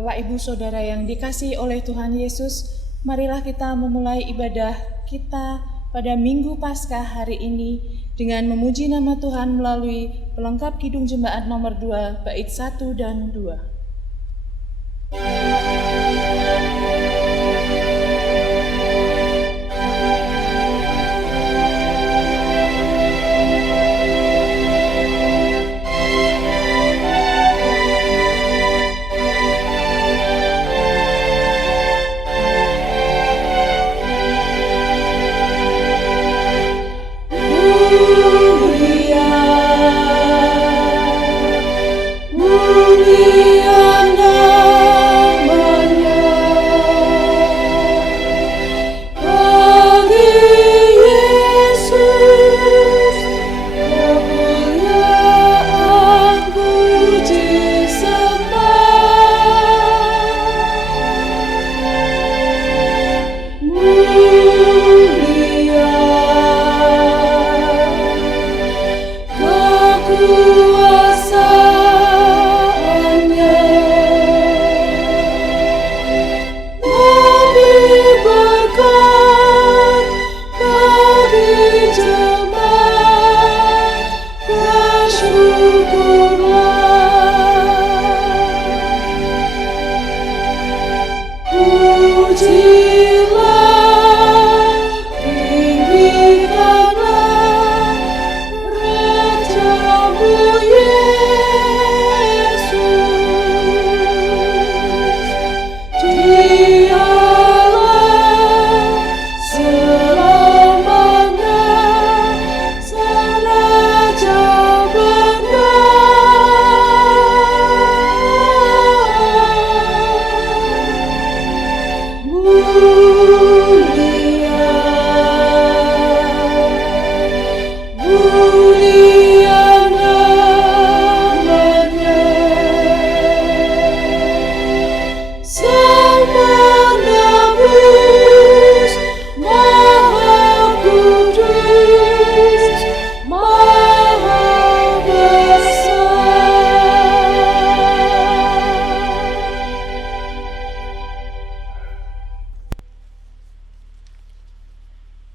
Bapak, Ibu, Saudara yang dikasihi oleh Tuhan Yesus, marilah kita memulai ibadah kita pada Minggu Paskah hari ini dengan memuji nama Tuhan melalui pelengkap Kidung Jemaat nomor 2, bait 1 dan 2.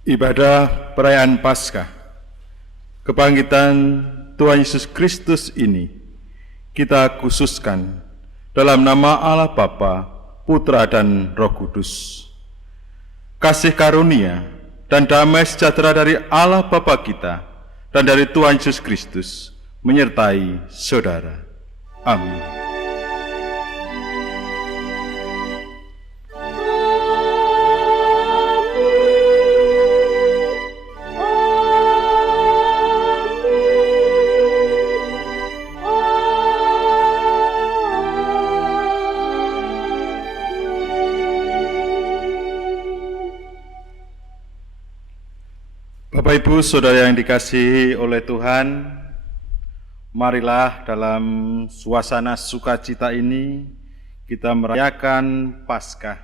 Ibadah perayaan Paskah, kebangkitan Tuhan Yesus Kristus ini kita khususkan dalam nama Allah Bapa, Putra dan Roh Kudus. Kasih karunia dan damai sejahtera dari Allah Bapa kita dan dari Tuhan Yesus Kristus menyertai saudara. Amin. Bapak, Ibu, Saudara yang dikasihi oleh Tuhan, marilah dalam suasana sukacita ini kita merayakan Paskah,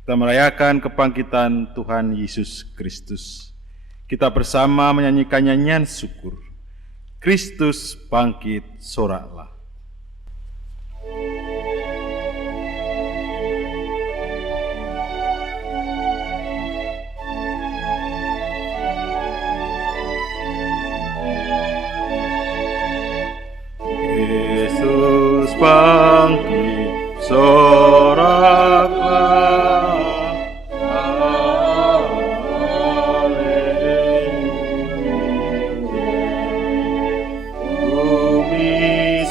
kita merayakan kebangkitan Tuhan Yesus Kristus. Kita bersama menyanyikan nyanyian syukur, Kristus bangkit soraklah. Bangkit soraklah, haleluya. Bumi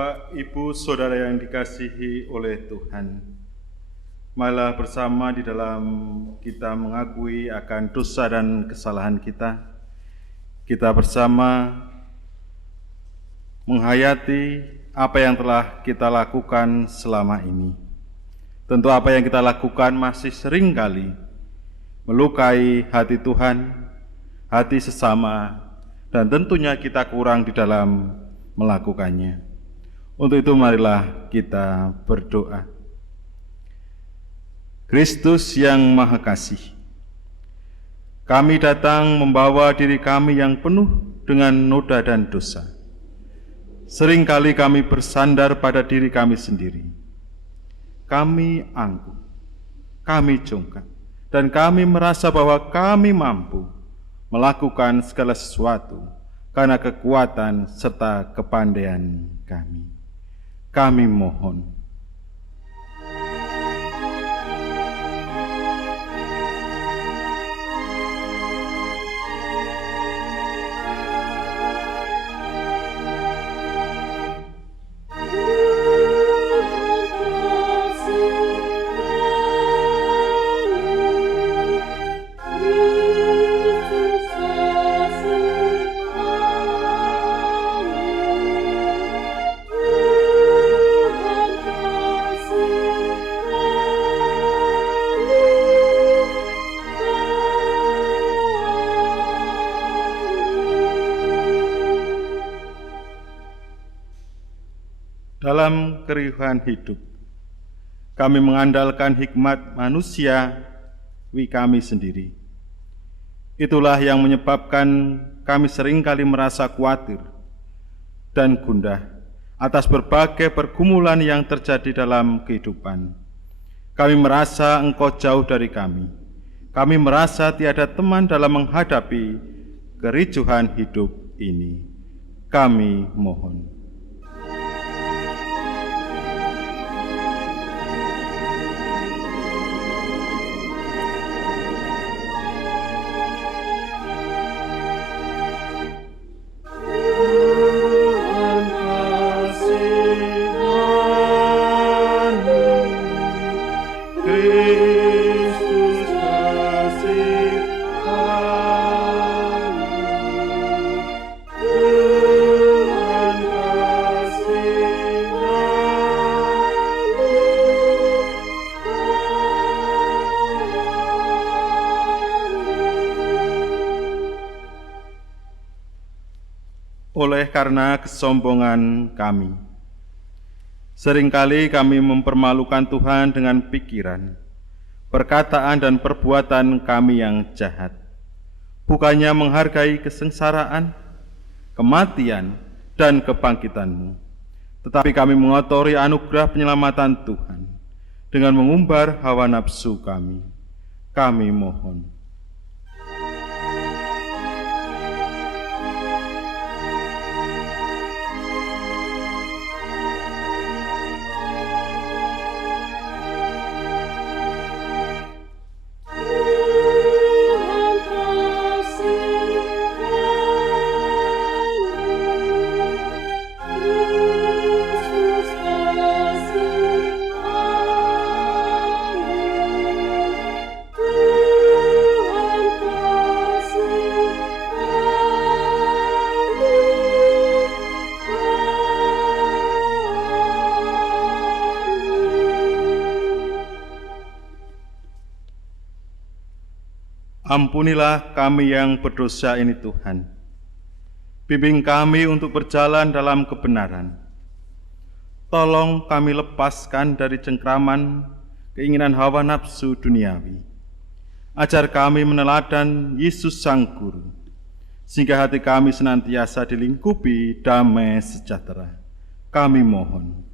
Bapak, Ibu, Saudara yang dikasihi oleh Tuhan, marilah bersama di dalam kita mengakui akan dosa dan kesalahan kita. Kita bersama menghayati apa yang telah kita lakukan selama ini. Tentu apa yang kita lakukan masih seringkali melukai hati Tuhan, hati sesama, dan tentunya kita kurang di dalam melakukannya. Untuk itu marilah kita berdoa. Kristus yang Maha Kasih, kami datang membawa diri kami yang penuh dengan noda dan dosa. Seringkali kami bersandar pada diri kami sendiri. Kami angkuh, kami congkak, dan kami merasa bahwa kami mampu melakukan segala sesuatu karena kekuatan serta kepandaian kami. Kami mohon, dalam keriuhan hidup, kami mengandalkan hikmat manusiawi kami sendiri. Itulah yang menyebabkan kami seringkali merasa khawatir dan gundah atas berbagai pergumulan yang terjadi dalam kehidupan. Kami merasa Engkau jauh dari kami. Kami merasa tiada teman dalam menghadapi kericuhan hidup ini. Kami mohon. Oleh karena kesombongan kami, seringkali kami mempermalukan Tuhan dengan pikiran, perkataan, dan perbuatan kami yang jahat. Bukannya menghargai kesengsaraan, kematian, dan kebangkitan-Mu, tetapi kami mengotori anugerah penyelamatan Tuhan dengan mengumbar hawa nafsu kami. Kami mohon. Ampunilah kami yang berdosa ini Tuhan. Bimbing kami untuk berjalan dalam kebenaran. Tolong kami lepaskan dari cengkraman keinginan hawa nafsu duniawi. Ajar kami meneladan Yesus Sang Guru, sehingga hati kami senantiasa dilingkupi damai sejahtera. Kami mohon.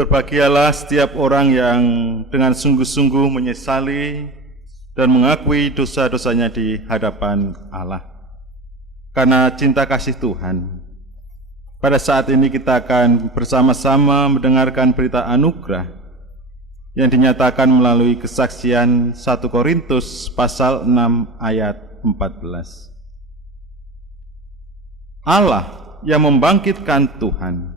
Berbahagialah setiap orang yang dengan sungguh-sungguh menyesali dan mengakui dosa-dosanya di hadapan Allah. Karena cinta kasih Tuhan, pada saat ini kita akan bersama-sama mendengarkan berita anugerah yang dinyatakan melalui kesaksian 1 Korintus pasal 6 ayat 14. Allah yang membangkitkan Tuhan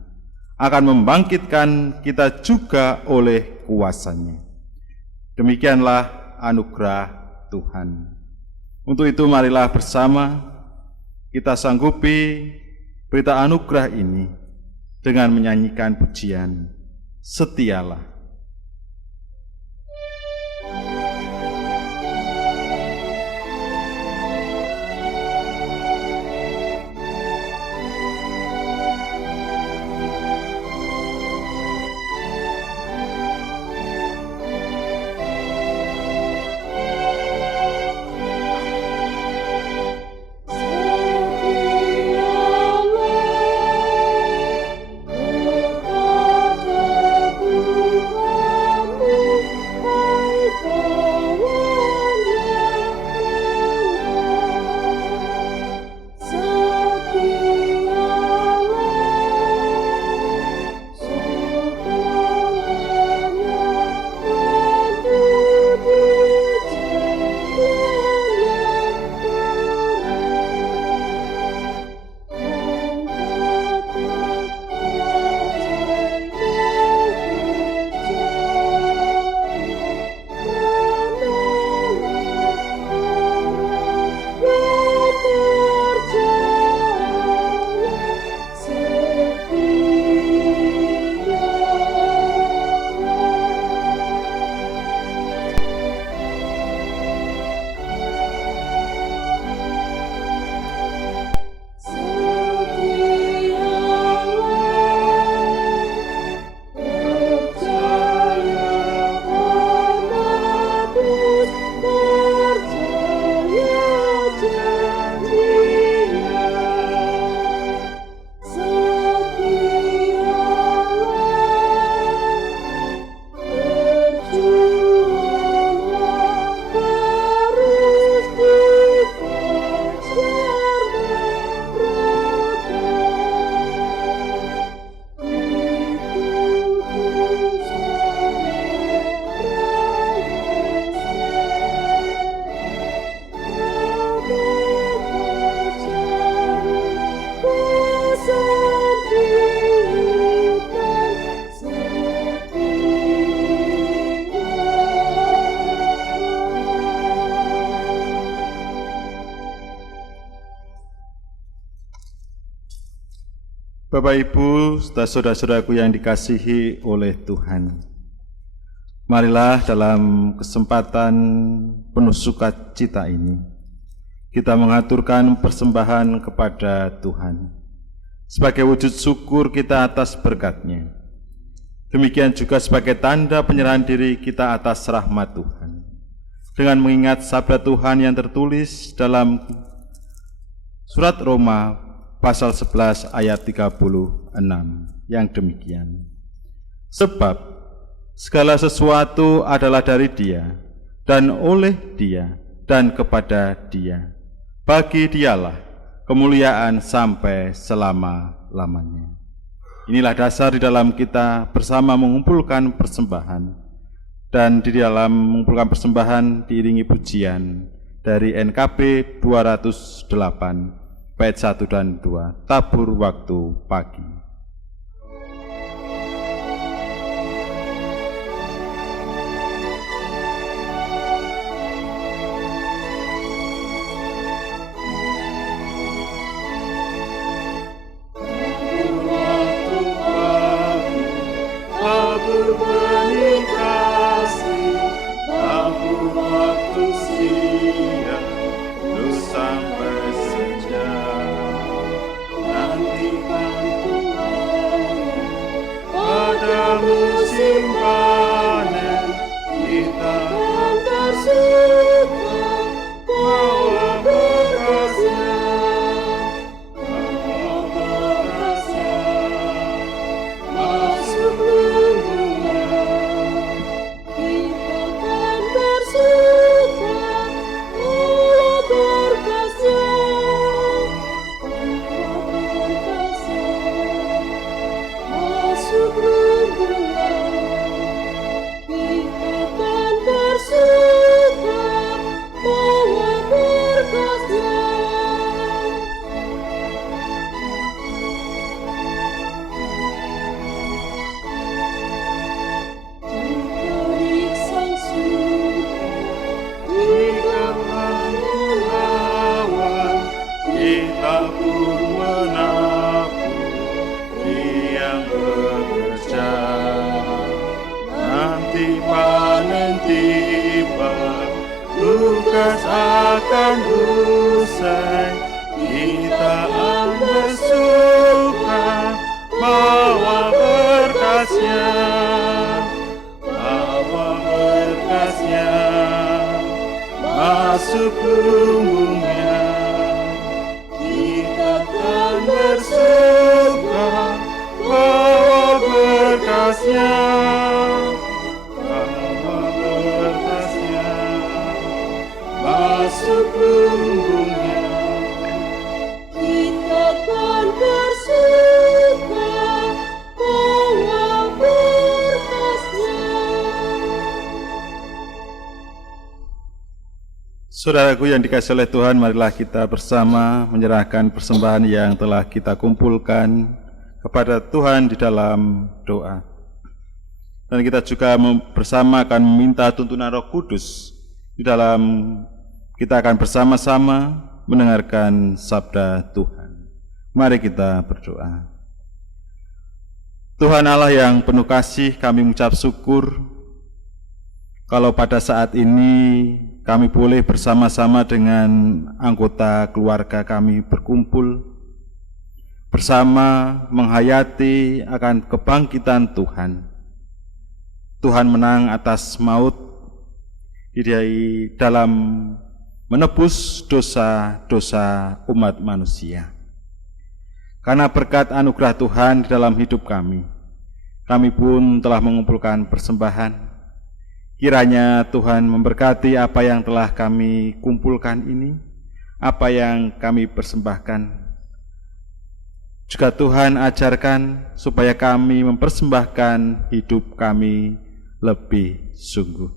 akan membangkitkan kita juga oleh kuasa-Nya. Demikianlah anugerah Tuhan. Untuk itu marilah bersama kita sanggupi berita anugerah ini dengan menyanyikan pujian Setialah. Bapak, Ibu, saudara-saudaraku yang dikasihi oleh Tuhan, marilah dalam kesempatan penuh sukacita ini kita mengaturkan persembahan kepada Tuhan sebagai wujud syukur kita atas berkat-Nya. Demikian juga sebagai tanda penyerahan diri kita atas rahmat Tuhan, dengan mengingat sabda Tuhan yang tertulis dalam surat Roma pasal 11 ayat 36 yang demikian. Sebab segala sesuatu adalah dari Dia, dan oleh Dia, dan kepada Dia. Bagi Dialah kemuliaan sampai selama-lamanya. Inilah dasar di dalam kita bersama mengumpulkan persembahan, dan di dalam mengumpulkan persembahan diiringi pujian dari NKB 208 bait 1 dan 2, tabur waktu pagi. Masuk tiba, tugas akan usai, kita bersuka bawa berkasnya, masuk lumbungnya. Kita akan bersuka bawa berkasnya, masuk lumbungnya. Kita akan bersuka bawa berkasnya. Saudaraku yang dikasihi oleh Tuhan, marilah kita bersama menyerahkan persembahan yang telah kita kumpulkan kepada Tuhan di dalam doa. Dan kita juga bersama akan meminta tuntunan Roh Kudus di dalam kita akan bersama-sama mendengarkan sabda Tuhan. Mari kita berdoa. Tuhan Allah yang penuh kasih, kami mengucap syukur kalau pada saat ini kami boleh bersama-sama dengan anggota keluarga kami berkumpul bersama menghayati akan kebangkitan Tuhan. Tuhan menang atas maut di dalam menebus dosa-dosa umat manusia. Karena berkat anugerah Tuhan di dalam hidup kami pun telah mengumpulkan persembahan. Kiranya Tuhan memberkati apa yang telah kami kumpulkan ini, apa yang kami persembahkan. Juga Tuhan ajarkan supaya kami mempersembahkan hidup kami lebih sungguh.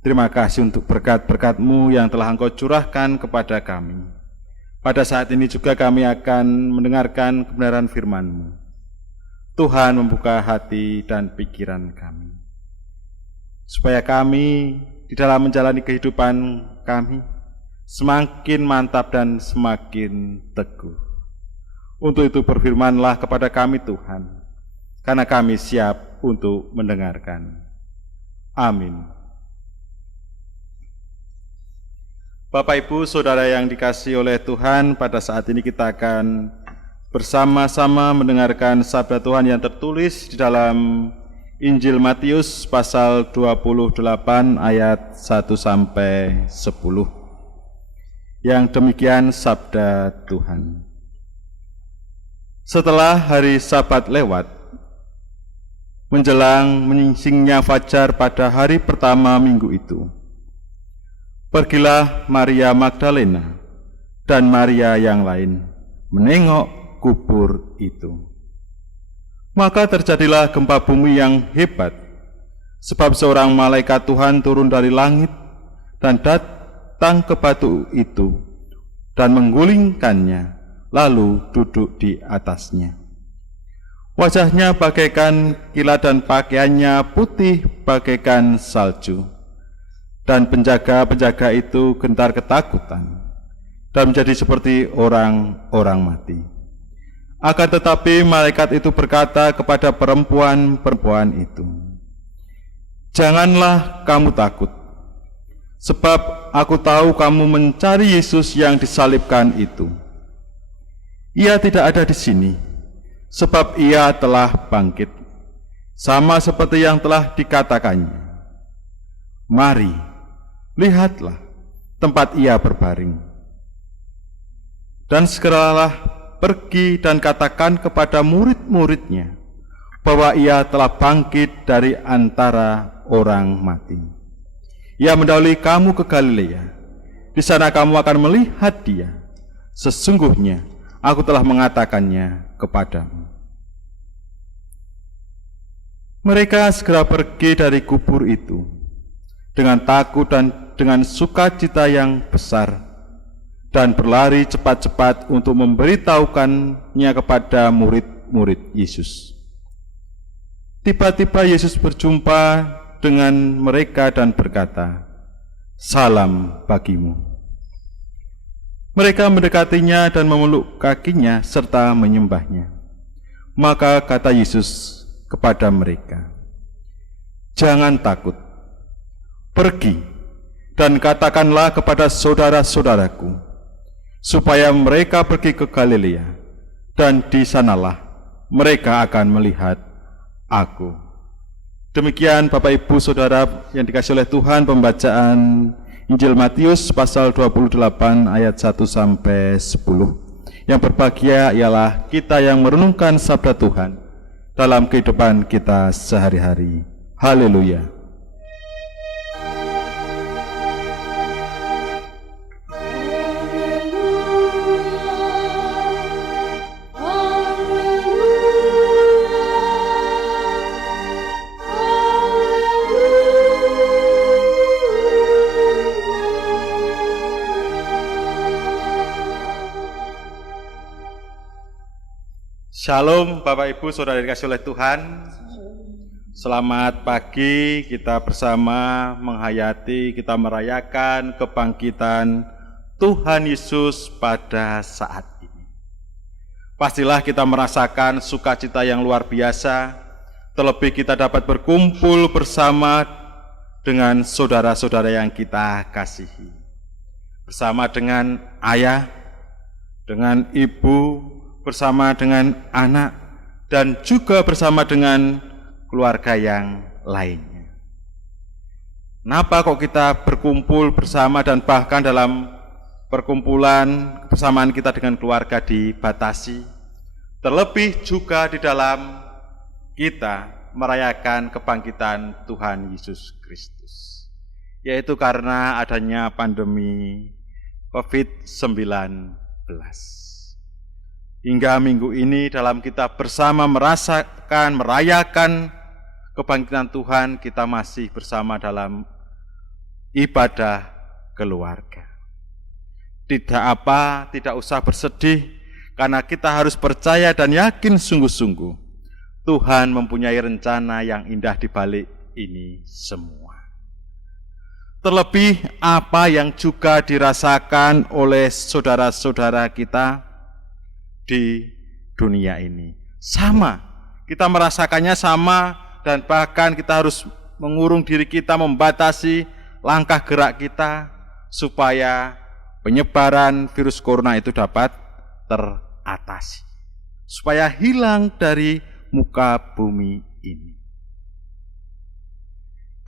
Terima kasih untuk berkat-berkat-Mu yang telah Engkau curahkan kepada kami. Pada saat ini juga kami akan mendengarkan kebenaran firman-Mu. Tuhan membuka hati dan pikiran kami, supaya kami di dalam menjalani kehidupan kami semakin mantap dan semakin teguh. Untuk itu berfirmanlah kepada kami Tuhan, karena kami siap untuk mendengarkan. Amin. Bapak, Ibu, Saudara yang dikasihi oleh Tuhan, pada saat ini kita akan bersama-sama mendengarkan sabda Tuhan yang tertulis di dalam Injil Matius pasal 28 ayat 1 sampai 10. Yang demikian sabda Tuhan. Setelah hari Sabat lewat, menjelang menyingsingnya fajar pada hari pertama minggu itu, pergilah Maria Magdalena dan Maria yang lain menengok kubur itu. Maka terjadilah gempa bumi yang hebat, sebab seorang malaikat Tuhan turun dari langit dan datang ke batu itu dan menggulingkannya, lalu duduk di atasnya. Wajahnya bagaikan kilat dan pakaiannya putih bagaikan salju. Dan penjaga-penjaga itu gentar ketakutan dan menjadi seperti orang-orang mati. Akan tetapi malaikat itu berkata kepada perempuan-perempuan itu, "Janganlah kamu takut, sebab aku tahu kamu mencari Yesus yang disalibkan itu. Ia tidak ada di sini, sebab ia telah bangkit, sama seperti yang telah dikatakannya. Mari, lihatlah tempat ia berbaring. Dan segeralah pergi dan katakan kepada murid-muridnya bahwa ia telah bangkit dari antara orang mati. Ia mendahului kamu ke Galilea. Di sana kamu akan melihat dia. Sesungguhnya aku telah mengatakannya kepadamu." Mereka segera pergi dari kubur itu dengan takut dan dengan sukacita yang besar, dan berlari cepat-cepat untuk memberitahukannya kepada murid-murid Yesus. Tiba-tiba Yesus berjumpa dengan mereka dan berkata, "Salam bagimu." Mereka mendekatinya dan memeluk kakinya serta menyembahnya. Maka kata Yesus kepada mereka, "Jangan takut. Pergi dan katakanlah kepada saudara-saudaraku, supaya mereka pergi ke Galilea, dan di sanalah mereka akan melihat aku. Demikian Bapak Ibu Saudara yang dikasihi oleh Tuhan, pembacaan Injil Matius pasal 28 ayat 1 sampai 10. Yang berbahagia ialah kita yang merenungkan sabda Tuhan dalam kehidupan kita sehari-hari. Haleluya. Shalom Bapak Ibu Saudara dikasihi oleh Tuhan. Selamat pagi, kita bersama menghayati, kita merayakan kebangkitan Tuhan Yesus pada saat ini. Pastilah kita merasakan sukacita yang luar biasa, terlebih kita dapat berkumpul bersama dengan saudara-saudara yang kita kasihi. Bersama dengan ayah, dengan ibu, bersama dengan anak, dan juga bersama dengan keluarga yang lainnya. Kenapa kok kita berkumpul bersama dan bahkan dalam perkumpulan kebersamaan kita dengan keluarga dibatasi? Terlebih juga di dalam kita merayakan kebangkitan Tuhan Yesus Kristus, yaitu karena adanya pandemi COVID-19. Hingga minggu ini dalam kita bersama merayakan kebangkitan Tuhan, kita masih bersama dalam ibadah keluarga. Tidak usah bersedih, karena kita harus percaya dan yakin sungguh-sungguh Tuhan mempunyai rencana yang indah di balik ini semua. Terlebih apa yang juga dirasakan oleh saudara-saudara kita di dunia ini. Sama, kita merasakannya sama, dan bahkan kita harus mengurung diri kita, membatasi langkah gerak kita supaya penyebaran virus corona itu dapat teratasi, supaya hilang dari muka bumi ini.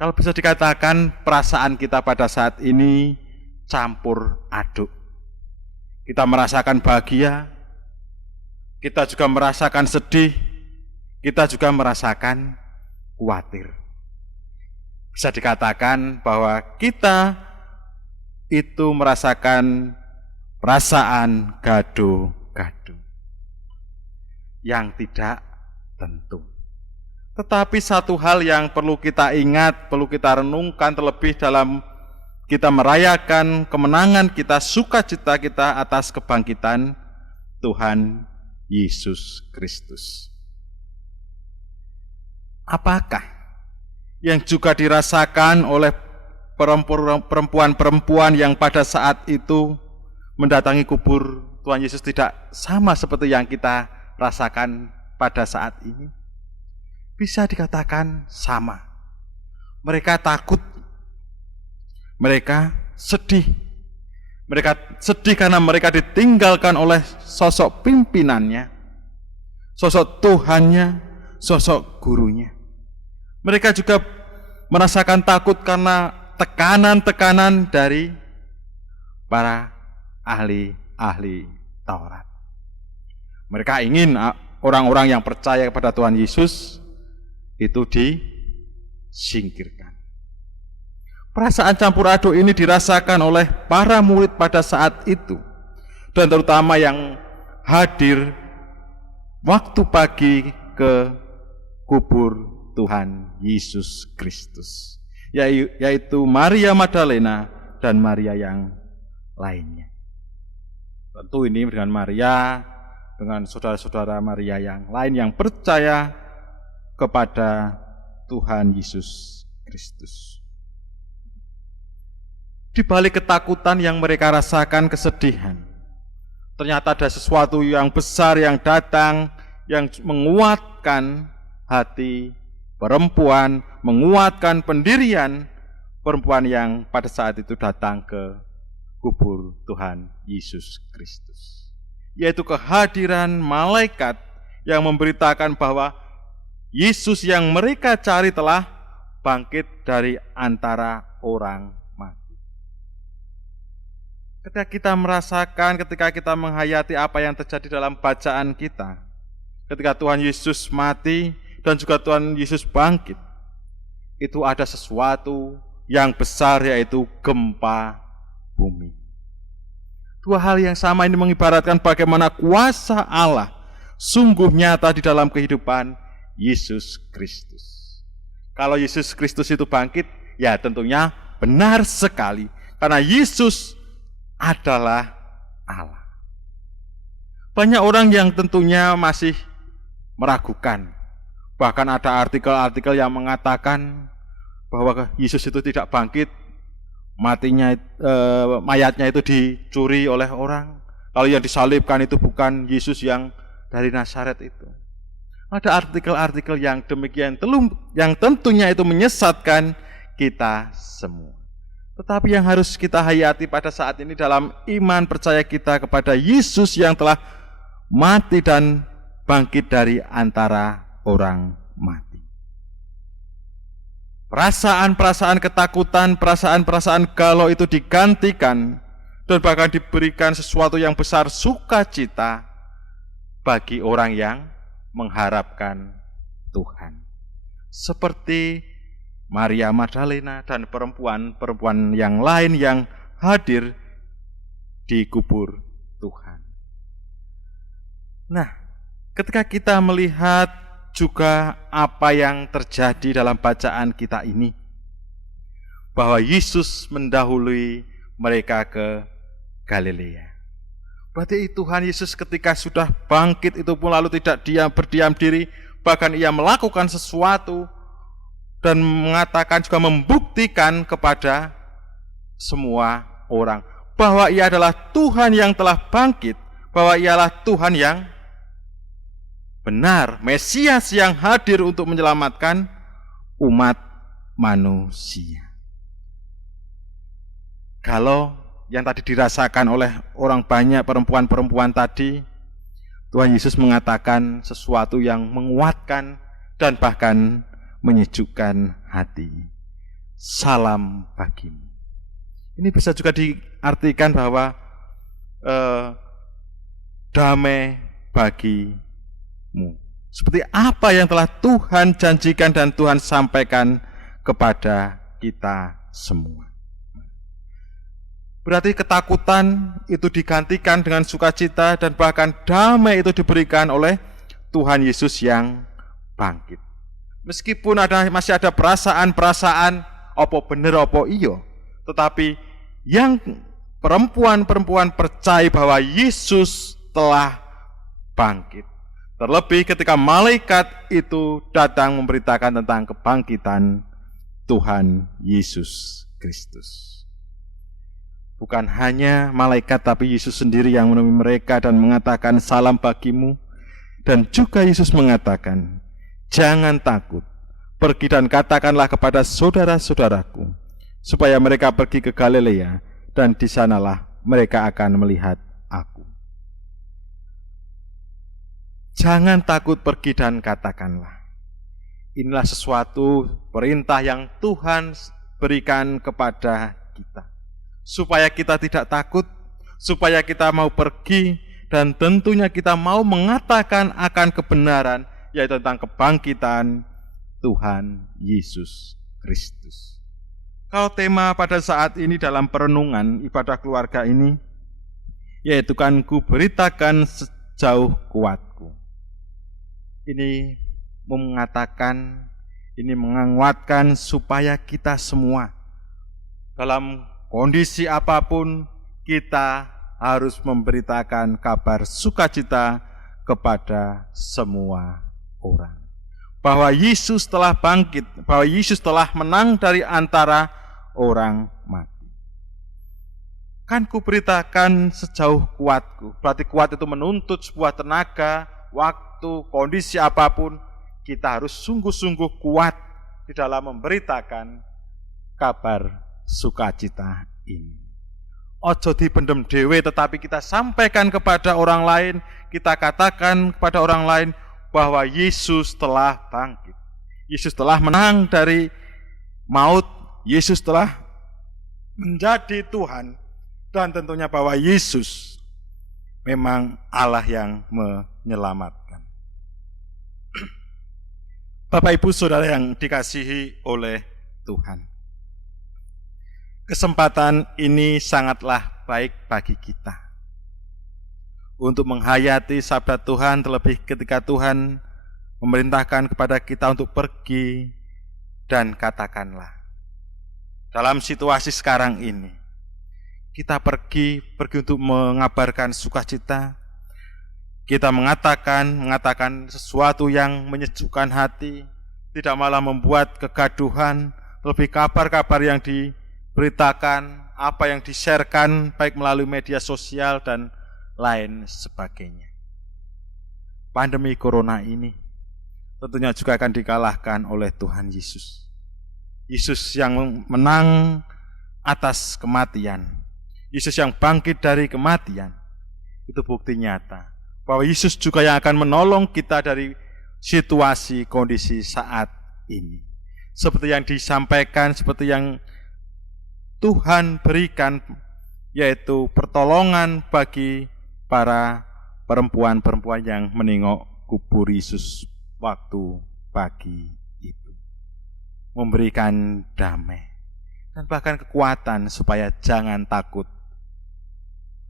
Kalau bisa dikatakan perasaan kita pada saat ini campur aduk. Kita merasakan bahagia, kita juga merasakan sedih, kita juga merasakan khawatir. Bisa dikatakan bahwa kita itu merasakan perasaan gaduh-gaduh yang tidak tentu. Tetapi satu hal yang perlu kita ingat, perlu kita renungkan terlebih dalam kita merayakan kemenangan kita, sukacita kita atas kebangkitan Tuhan Yesus Kristus. Apakah yang juga dirasakan oleh perempuan-perempuan yang pada saat itu mendatangi kubur Tuhan Yesus tidak sama seperti yang kita rasakan pada saat ini? Bisa dikatakan sama. Mereka takut, mereka sedih. Mereka sedih karena mereka ditinggalkan oleh sosok pimpinannya, sosok Tuhannya, sosok gurunya. Mereka juga merasakan takut karena tekanan-tekanan dari para ahli-ahli Taurat. Mereka ingin orang-orang yang percaya kepada Tuhan Yesus itu disingkirkan. Perasaan campur aduk ini dirasakan oleh para murid pada saat itu, dan terutama yang hadir waktu pagi ke kubur Tuhan Yesus Kristus, yaitu Maria Magdalena dan Maria yang lainnya. Tentu ini dengan Maria, dengan saudara-saudara Maria yang lain yang percaya kepada Tuhan Yesus Kristus. Di balik ketakutan yang mereka rasakan, kesedihan, ternyata ada sesuatu yang besar yang datang, yang menguatkan hati perempuan, menguatkan pendirian perempuan yang pada saat itu datang ke kubur Tuhan Yesus Kristus. Yaitu kehadiran malaikat yang memberitakan bahwa Yesus yang mereka cari telah bangkit dari antara orang mati. Ketika kita merasakan, ketika kita menghayati apa yang terjadi dalam bacaan kita, ketika Tuhan Yesus mati dan juga Tuhan Yesus bangkit, itu ada sesuatu yang besar, yaitu gempa bumi. Dua hal yang sama ini mengibaratkan bagaimana kuasa Allah sungguh nyata di dalam kehidupan Yesus Kristus. Kalau Yesus Kristus itu bangkit, ya tentunya benar sekali, karena Yesus adalah Allah. Banyak orang yang tentunya masih meragukan. Bahkan ada artikel-artikel yang mengatakan bahwa Yesus itu tidak bangkit, mayatnya itu dicuri oleh orang, lalu yang disalibkan itu bukan Yesus yang dari Nazaret itu. Ada artikel-artikel yang demikian yang tentunya itu menyesatkan kita semua. Tetapi yang harus kita hayati pada saat ini dalam iman percaya kita kepada Yesus yang telah mati dan bangkit dari antara orang mati. Perasaan-perasaan ketakutan, perasaan-perasaan galau itu digantikan dan bahkan diberikan sesuatu yang besar, sukacita bagi orang yang mengharapkan Tuhan. Seperti Maria Magdalena dan perempuan-perempuan yang lain yang hadir di kubur Tuhan. Nah, ketika kita melihat juga apa yang terjadi dalam bacaan kita ini, bahwa Yesus mendahului mereka ke Galilea. Berarti Tuhan Yesus ketika sudah bangkit itu pun lalu tidak berdiam diri, bahkan ia melakukan sesuatu dan mengatakan juga membuktikan kepada semua orang bahwa ia adalah Tuhan yang telah bangkit, bahwa ialah Tuhan yang benar, Mesias yang hadir untuk menyelamatkan umat manusia. Kalau yang tadi dirasakan oleh orang banyak perempuan-perempuan tadi, Tuhan Yesus mengatakan sesuatu yang menguatkan dan bahkan menyejukkan hati. Salam bagimu. Ini bisa juga diartikan bahwa damai bagimu. Seperti apa yang telah Tuhan janjikan dan Tuhan sampaikan kepada kita semua. Berarti ketakutan itu digantikan dengan sukacita dan bahkan damai itu diberikan oleh Tuhan Yesus yang bangkit. Meskipun masih ada perasaan-perasaan opo bener opo iyo, tetapi yang perempuan-perempuan percaya bahwa Yesus telah bangkit. Terlebih ketika malaikat itu datang memberitakan tentang kebangkitan Tuhan Yesus Kristus. Bukan hanya malaikat, tapi Yesus sendiri yang menemui mereka dan mengatakan salam bagimu. Dan juga Yesus mengatakan, jangan takut, pergi dan katakanlah kepada saudara-saudaraku, supaya mereka pergi ke Galilea, dan di sanalah mereka akan melihat aku. Jangan takut, pergi dan katakanlah. Inilah sesuatu perintah yang Tuhan berikan kepada kita, supaya kita tidak takut, supaya kita mau pergi, dan tentunya kita mau mengatakan akan kebenaran, yaitu tentang kebangkitan Tuhan Yesus Kristus. Kalau tema pada saat ini dalam perenungan ibadah keluarga ini, yaitu kan ku beritakan sejauh kuatku. Ini mengatakan, ini menguatkan supaya kita semua dalam kondisi apapun kita harus memberitakan kabar sukacita kepada semua orang. Bahwa Yesus telah bangkit, bahwa Yesus telah menang dari antara orang mati. Kan ku beritakan sejauh kuatku. Berarti kuat itu menuntut sebuah tenaga, waktu, kondisi apapun, kita harus sungguh-sungguh kuat di dalam memberitakan kabar sukacita ini. Ojo dipendem dewe, tetapi kita sampaikan kepada orang lain, kita katakan kepada orang lain bahwa Yesus telah bangkit. Yesus telah menang dari maut, Yesus telah menjadi Tuhan, dan tentunya bahwa Yesus memang Allah yang menyelamatkan. Bapak Ibu Saudara yang dikasihi oleh Tuhan, kesempatan ini sangatlah baik bagi kita untuk menghayati sabda Tuhan, terlebih ketika Tuhan memerintahkan kepada kita untuk pergi dan katakanlah. Dalam situasi sekarang ini, kita pergi untuk mengabarkan sukacita. Kita mengatakan sesuatu yang menyejukkan hati, tidak malah membuat kegaduhan, lebih kabar-kabar yang diberitakan, apa yang di-sharekan baik melalui media sosial dan lain sebagainya. Pandemi corona ini tentunya juga akan dikalahkan oleh Tuhan Yesus. Yesus yang menang atas kematian, Yesus yang bangkit dari kematian, itu bukti nyata bahwa Yesus juga yang akan menolong kita dari situasi kondisi saat ini. Seperti yang disampaikan, seperti yang Tuhan berikan, yaitu pertolongan bagi para perempuan-perempuan yang menengok kubur Yesus waktu pagi itu. Memberikan damai dan bahkan kekuatan supaya jangan takut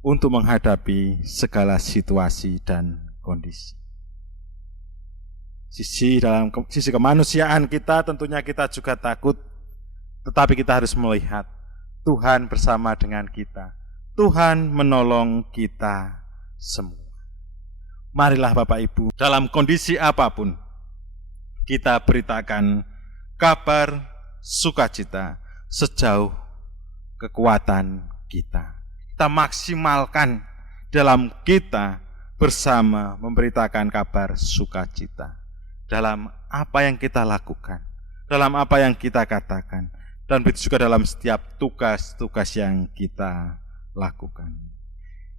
untuk menghadapi segala situasi dan kondisi. Dalam sisi kemanusiaan kita tentunya kita juga takut, tetapi kita harus melihat Tuhan bersama dengan kita. Tuhan menolong kita semua. Marilah Bapak Ibu, dalam kondisi apapun kita beritakan kabar sukacita sejauh kekuatan kita. Kita maksimalkan dalam kita bersama memberitakan kabar sukacita. Dalam apa yang kita lakukan, dalam apa yang kita katakan, dan begitu juga dalam setiap tugas-tugas yang kita lakukan.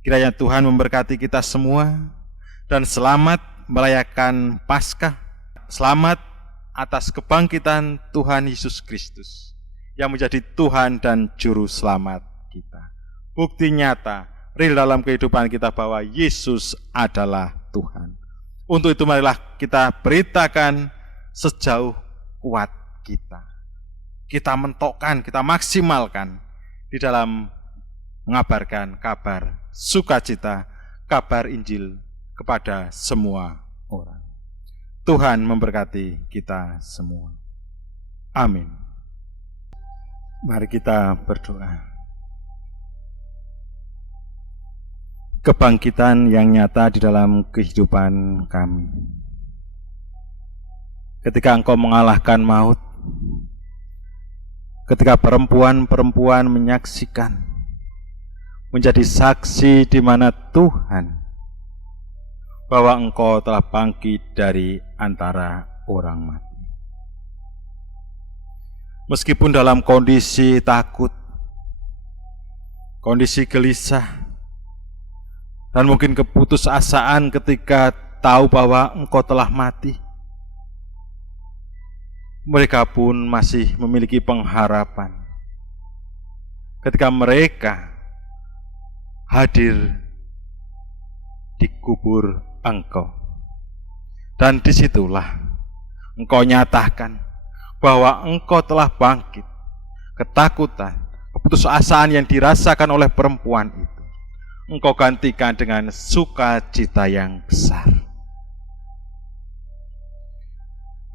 Kiranya Tuhan memberkati kita semua, dan selamat merayakan Paskah. Selamat atas kebangkitan Tuhan Yesus Kristus, yang menjadi Tuhan dan Juru Selamat kita. Bukti nyata, real dalam kehidupan kita bahwa Yesus adalah Tuhan. Untuk itu marilah kita beritakan sejauh kuat kita. Kita mentokkan, kita maksimalkan di dalam mengabarkan kabar sukacita, kabar Injil kepada semua orang. Tuhan memberkati kita semua. Amin. Mari kita berdoa. Kebangkitan yang nyata di dalam kehidupan kami. Ketika Engkau mengalahkan maut, ketika perempuan-perempuan menyaksikan, menjadi saksi di mana Tuhan, bahwa Engkau telah bangkit dari antara orang mati. Meskipun dalam kondisi takut, kondisi gelisah, dan mungkin keputusasaan ketika tahu bahwa Engkau telah mati, mereka pun masih memiliki pengharapan ketika mereka hadir di kubur Engkau. Dan disitulah Engkau nyatakan bahwa Engkau telah bangkit. Ketakutan, keputusasaan yang dirasakan oleh perempuan itu Engkau gantikan dengan sukacita yang besar.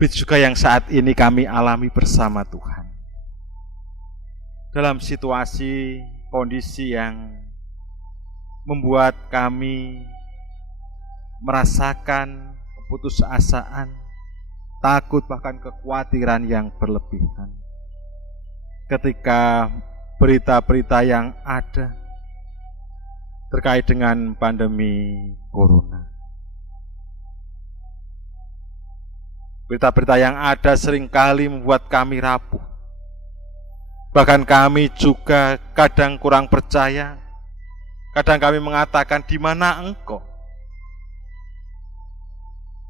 Begitu juga yang saat ini kami alami bersama Tuhan. Dalam situasi, kondisi yang membuat kami merasakan keputusasaan, takut, bahkan kekhawatiran yang berlebihan. Ketika berita-berita yang ada terkait dengan pandemi corona. Berita-berita yang ada seringkali membuat kami rapuh. Bahkan kami juga kadang kurang percaya. Kadang kami mengatakan, di mana Engkau?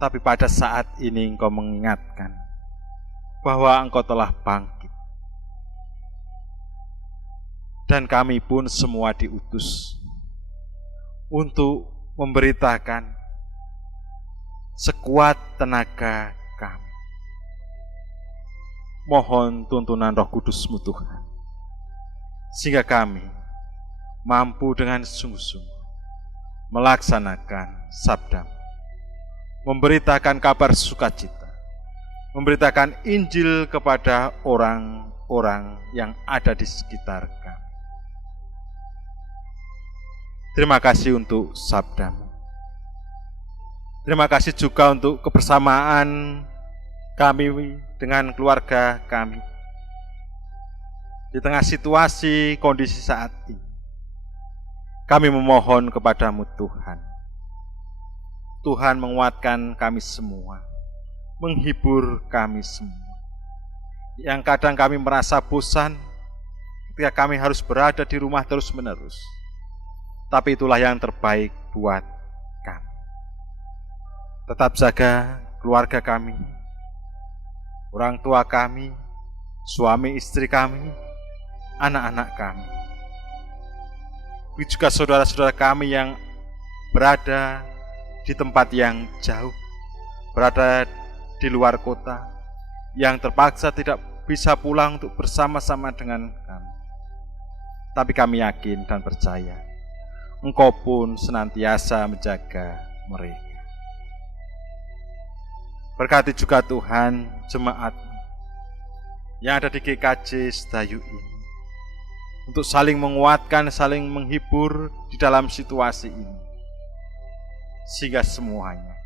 Tapi pada saat ini Engkau mengingatkan bahwa Engkau telah bangkit. Dan kami pun semua diutus untuk memberitakan sekuat tenaga kami. Mohon tuntunan Roh Kudus-Mu Tuhan, sehingga kami mampu dengan sungguh-sungguh melaksanakan sabda-Mu, memberitakan kabar sukacita, memberitakan Injil kepada orang-orang yang ada di sekitar kami. Terima kasih untuk sabda-Mu. Terima kasih juga untuk kebersamaan kami dengan keluarga kami di tengah situasi kondisi saat ini. Kami memohon kepadamu Tuhan. Tuhan menguatkan kami semua, menghibur kami semua. Yang kadang kami merasa bosan ketika kami harus berada di rumah terus-menerus. Tapi itulah yang terbaik buat kami. Tetap jaga keluarga kami, orang tua kami, suami istri kami, anak-anak kami. Juga saudara-saudara kami yang berada di tempat yang jauh, berada di luar kota, yang terpaksa tidak bisa pulang untuk bersama-sama dengan kami. Tapi kami yakin dan percaya, Engkau pun senantiasa menjaga mereka. Berkati juga Tuhan jemaat yang ada di GKJ Sedayu ini, untuk saling menguatkan, saling menghibur di dalam situasi ini, sehingga semuanya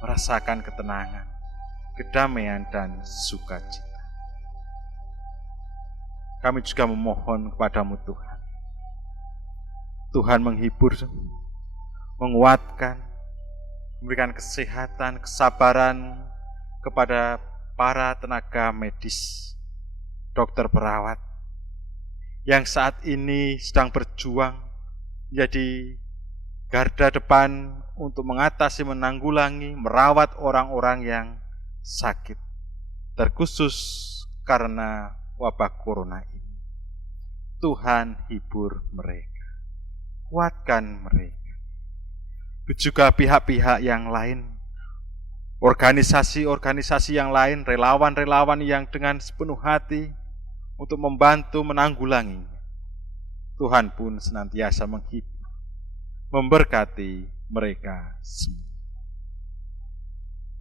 merasakan ketenangan, kedamaian, dan sukacita. Kami juga memohon kepadamu Tuhan, Tuhan menghibur, menguatkan, memberikan kesehatan, kesabaran kepada para tenaga medis, dokter perawat, yang saat ini sedang berjuang menjadi garda depan untuk mengatasi, menanggulangi, merawat orang-orang yang sakit, terkhusus karena wabah corona ini. Tuhan hibur mereka, kuatkan mereka. Juga pihak-pihak yang lain, organisasi-organisasi yang lain, relawan-relawan yang dengan sepenuh hati untuk membantu menanggulanginya. Tuhan pun senantiasa menghibur, memberkati mereka semua.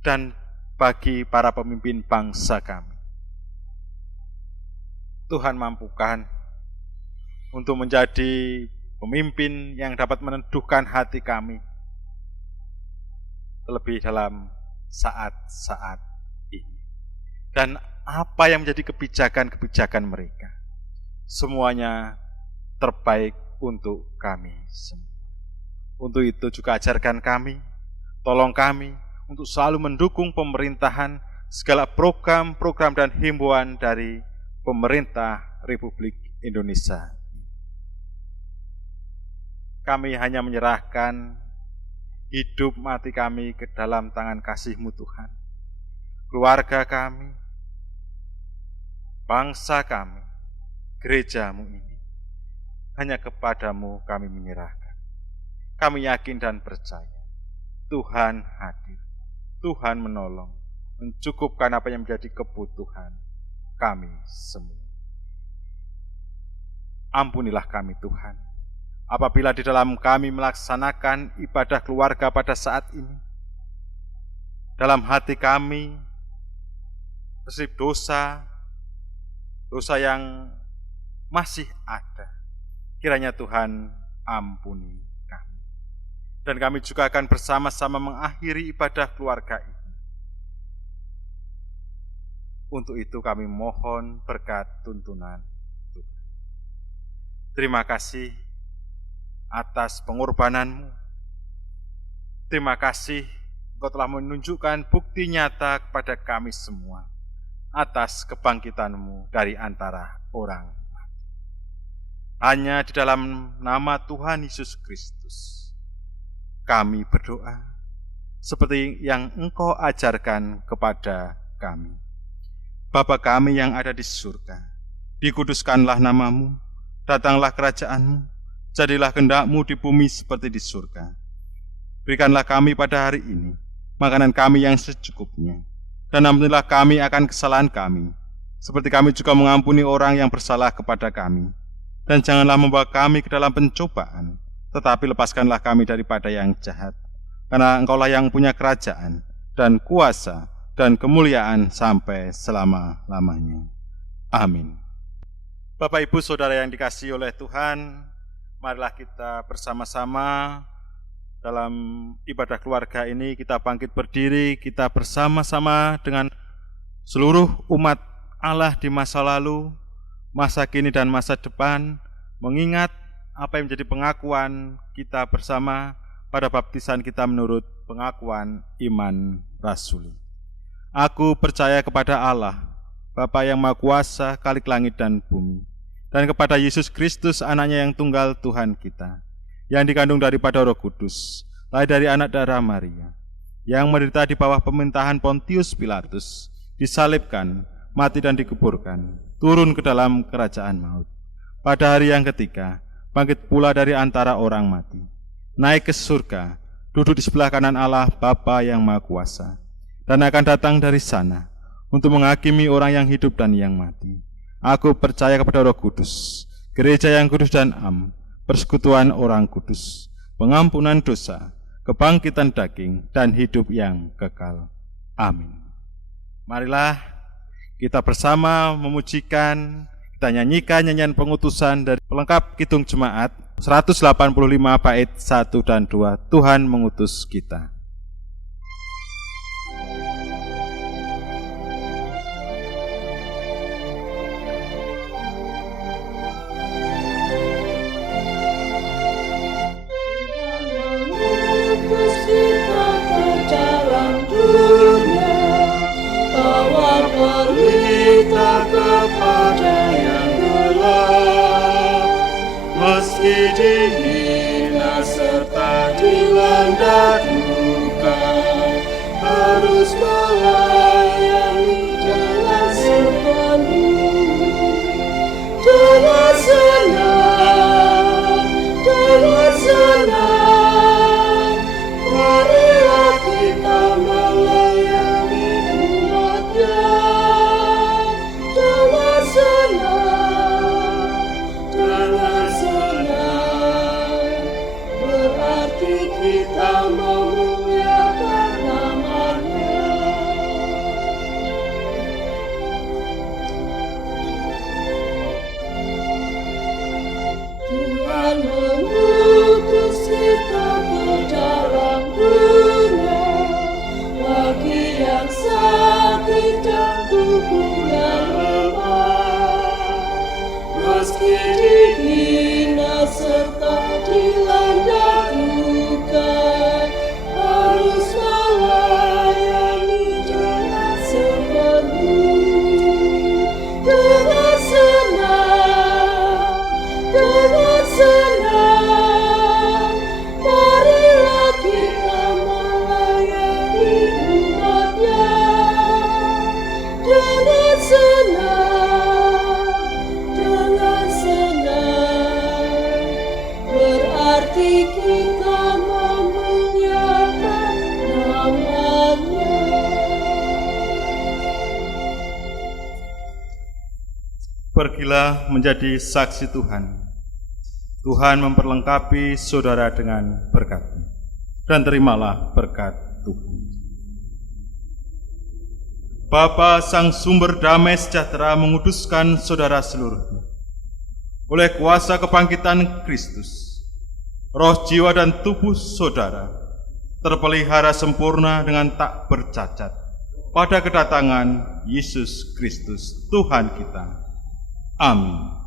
Dan bagi para pemimpin bangsa kami, Tuhan mampukan untuk menjadi pemimpin yang dapat meneduhkan hati kami, terlebih dalam saat-saat ini. Dan apa yang menjadi kebijakan-kebijakan mereka, semuanya terbaik untuk kami semua. Untuk itu juga ajarkan kami, tolong kami untuk selalu mendukung pemerintahan, segala program-program dan himbauan dari pemerintah Republik Indonesia. Kami hanya menyerahkan hidup mati kami ke dalam tangan kasih-Mu Tuhan. Keluarga kami, bangsa kami, gereja-Mu ini, hanya kepadamu kami menyerahkan. Kami yakin dan percaya, Tuhan hadir, Tuhan menolong, mencukupkan apa yang menjadi kebutuhan kami semua. Ampunilah kami Tuhan, apabila di dalam kami melaksanakan ibadah keluarga pada saat ini, dalam hati kami terselip dosa yang masih ada. Kiranya Tuhan ampuni kami. Dan kami juga akan bersama-sama mengakhiri ibadah keluarga ini. Untuk itu kami mohon berkat tuntunan Tuhan. Terima kasih atas pengorbanan-Mu. Terima kasih Engkau telah menunjukkan bukti nyata kepada kami semua atas kebangkitan-Mu dari antara orang mati. Hanya di dalam nama Tuhan Yesus Kristus kami berdoa seperti yang Engkau ajarkan kepada kami. Bapa kami yang ada di surga, dikuduskanlah nama-Mu, datanglah kerajaan-Mu, jadilah kehendak-Mu di bumi seperti di surga. Berikanlah kami pada hari ini makanan kami yang secukupnya, dan ampunilah kami akan kesalahan kami, seperti kami juga mengampuni orang yang bersalah kepada kami. Dan janganlah membawa kami ke dalam pencobaan, tetapi lepaskanlah kami daripada yang jahat. Karena Engkaulah yang punya kerajaan, dan kuasa, dan kemuliaan sampai selama-lamanya. Amin. Bapak, Ibu, Saudara yang dikasihi oleh Tuhan, marilah kita bersama-sama dalam ibadah keluarga ini, kita bangkit berdiri, kita bersama-sama dengan seluruh umat Allah di masa lalu, masa kini dan masa depan, mengingat apa yang menjadi pengakuan kita bersama pada baptisan kita menurut pengakuan iman rasuli. Aku percaya kepada Allah, Bapa yang Maha Kuasa, Khalik langit dan bumi, dan kepada Yesus Kristus, Anaknya yang tunggal Tuhan kita, yang dikandung daripada Roh Kudus, lahir dari anak darah Maria, yang menderita di bawah pemerintahan Pontius Pilatus, disalibkan, mati dan dikuburkan, turun ke dalam kerajaan maut. Pada hari yang ketiga, bangkit pula dari antara orang mati, naik ke surga, duduk di sebelah kanan Allah Bapa yang Maha Kuasa, dan akan datang dari sana untuk menghakimi orang yang hidup dan yang mati. Aku percaya kepada Roh Kudus, gereja yang kudus dan am, persekutuan orang kudus, pengampunan dosa, kebangkitan daging, dan hidup yang kekal. Amin. Marilah kita bersama memujikan, kita nyanyikan nyanyian pengutusan dari pelengkap Kidung Jemaat 185 bait 1 dan 2, Tuhan mengutus kita. Mengutus kita ke dalam dunia, bawa berita kepada yang gelap. Meski dihina serta dilanda duka, harus melayani dengan sepenuh, dengan senang, dengan senang. Marilah kita melayani umat-Nya dengan senang, dengan senang. Berarti kita memuliakan nama-Nya. Tuhan mengutus kita ke dalam dunia, bagi yang sakit dan kukuh dan lemah. Meski dihina serta dilanda duka, harus melayani dengan sepenuh, dengan senang, dengan senang. Marilah kita melayani umat-Nya dengan senang, dengan senang. Berarti kita memuliakan nama-Nya. Pergilah menjadi saksi Tuhan. Tuhan memperlengkapi saudara dengan berkat-Nya, dan terimalah berkat Tuhan. Bapa Sang Sumber Damai Sejahtera menguduskan saudara seluruhnya. Oleh kuasa kebangkitan Kristus, roh, jiwa, dan tubuh saudara terpelihara sempurna dengan tak bercacat pada kedatangan Yesus Kristus Tuhan kita. Amin.